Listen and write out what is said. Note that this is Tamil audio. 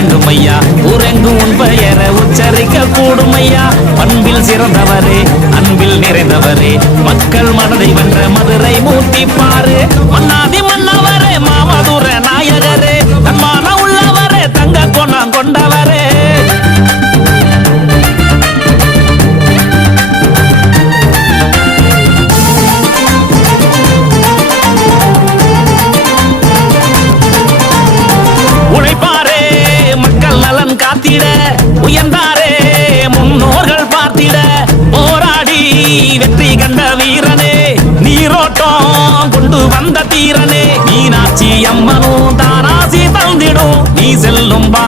வேண்டும் ஐயா. ஊரெங்கும் உன் பெயரை உச்சரிக்க கூடும் ஐயா. பண்பில் சிறந்தவரே, அன்பில் நிறைந்தவரே, மக்கள் மனதை வென்ற மதுரை மூர்த்தி பாரு. மன்னாதி மன்னவரே, மாமதுர நாயகரே, தன்மான உள்ளவரே, தங்க கொண்டான் கொண்டவரே. உழைப்பாரே மக்கள் நலன் காத்திட, உயர்ந்தாரே முன்னோர்கள் பார்த்திட, போராடி வெற்றி கண்ட வீரனே, நீரோட்டம் கொண்டு வந்த தீரனே, மீனாட்சி அம்மனும் தானாசி தந்திடும் நீ செல்லும்